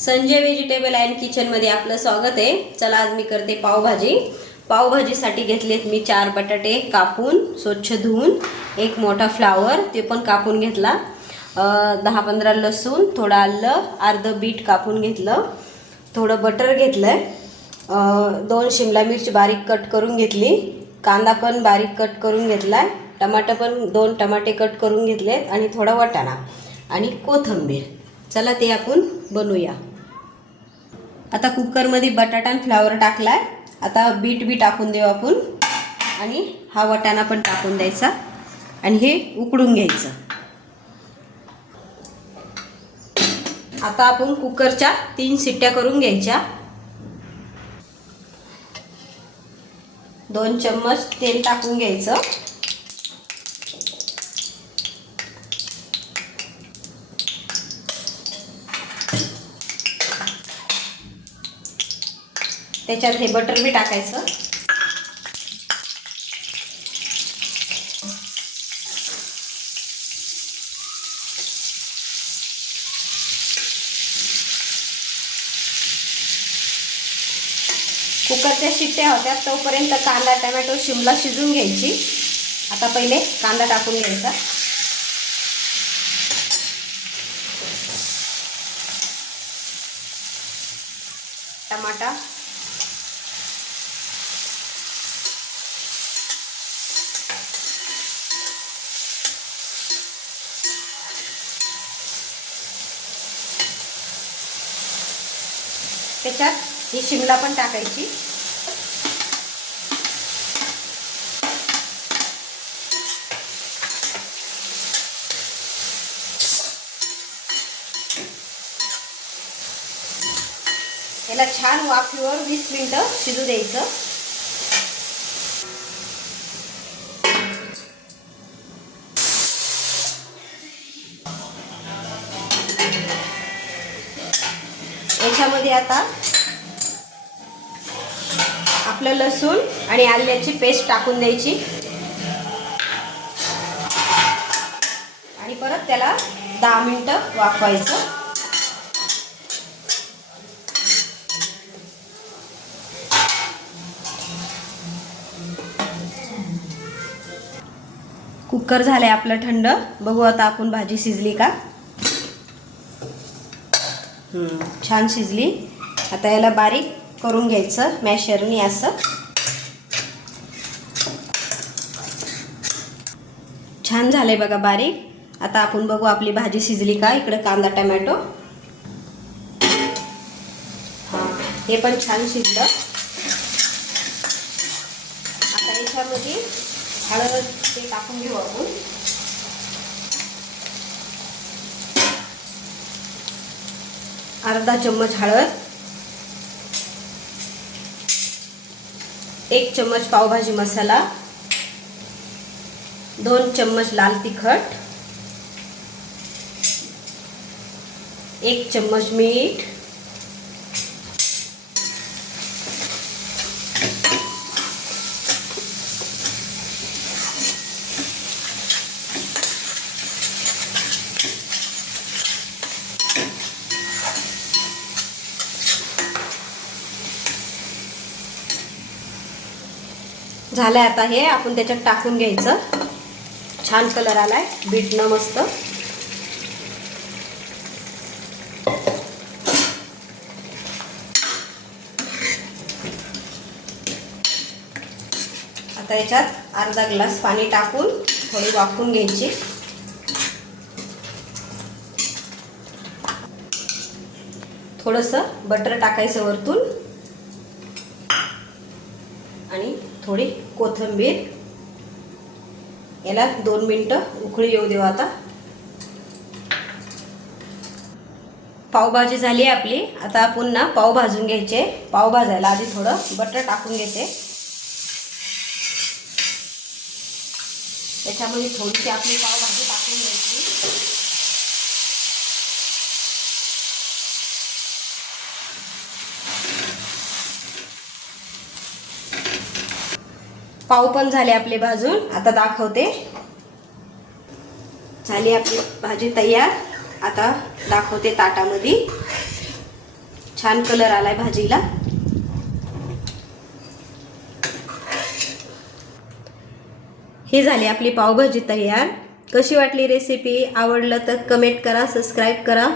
Sanjay vegetable and किचनमध्ये आपलं स्वागत आहे. चला आज मी करते पावभाजी. पावभाजीसाठी घेतलेत मी चार बटाटे कापून स्वच्छ धुवून एक मोठा फ्लावर ते पण कापून घेतला. दहा पंधरा लसूण थोडं आलं अर्धं बीट कापून घेतलं थोडं बटर घेतलं आहे दोन शिमला मिरची बारीक कट करून घेतली. कांदा पण बारीक कट करून घेतला आहे टमाटर पण दोन टमाटे कट करून घेतले आणि थोडा वाटाणा आणि कोथिंबीर. चला ते आपण बनवूया. आता कुकरमध्ये बटाटा आणि फ्लावर टाकलाय. आता बीट बी टाकून देऊ आपण. आणि हा वटाणा पण टाकून द्यायचा. आणि हे उकडून घ्यायचं. आता आपण कुकरच्या तीन शिट्ट्या करून घ्यायच्या. दोन चम्मच तेल टाकून घ्यायचं. त्याच्यात हे बटर बी टाकायचं. कुकरच्या शिट्ट्या होत्या तोपर्यंत कांदा टमॅटो शिमला शिजून घ्यायची. आता पहिले कांदा टाकून घ्यायचा. टमाटा त्याच्यात ही शिमला पण टाकायची. याला छान वाफीवर वीस मिनिटं शिजू द्यायचं. याच्यामध्ये आता आपलं लसूण आणि आल्याची पेस्ट टाकून द्यायची. आणि परत त्याला दहा मिनटं वाफवायचं. कुकर झालंय आपलं थंड. बघू आता आपण भाजी शिजली का? छान शिजली. आता याला बारीक करून घ्यायचं मॅशरनी असं. छान झालंय बघा बारीक. आता आपण बघू आपली भाजी शिजली का. इकडं कांदा टमॅटो. हा हे पण छान शिजलं. आता याच्यामध्ये हळद ते टाकून घेऊ आपण. अर्धा चम्मच हळद एक चम्मच पावभाजी मसाला दोन चम्मच लाल तिखट एक चम्मच मीठ झालंय आता हे आपण त्याच्यात टाकून घ्यायचं. छान कलर आलाय बीटनं मस्त. आता याच्यात अर्धा ग्लास पाणी टाकून थोडी वाफून घ्यायची. थोडंसं बटर टाकायचं वरतून आणि थोडी कोथिंबीर. याला दोन मिनटं उकळी येऊ देऊ आता. पावभाजी झाली आहे आपली. आता पुन्हा पाव भाजून घ्यायचे. पाव भाजायला आधी थोडं बटर टाकून घ्यायचे. त्याच्यामध्ये थोडीशी आपली पावभाजी टाकून घ्यायची. पाव पण झाले आपले भाजून. आता दाखवते. झाली आपली भाजी तयार. आता दाखवते ताटामध्ये. छान कलर आलाय भाजीला. ही झाली आपली पावभाजी तयार. कशी वाटली रेसिपी आवडलं तर कमेंट करा सबस्क्राईब करा.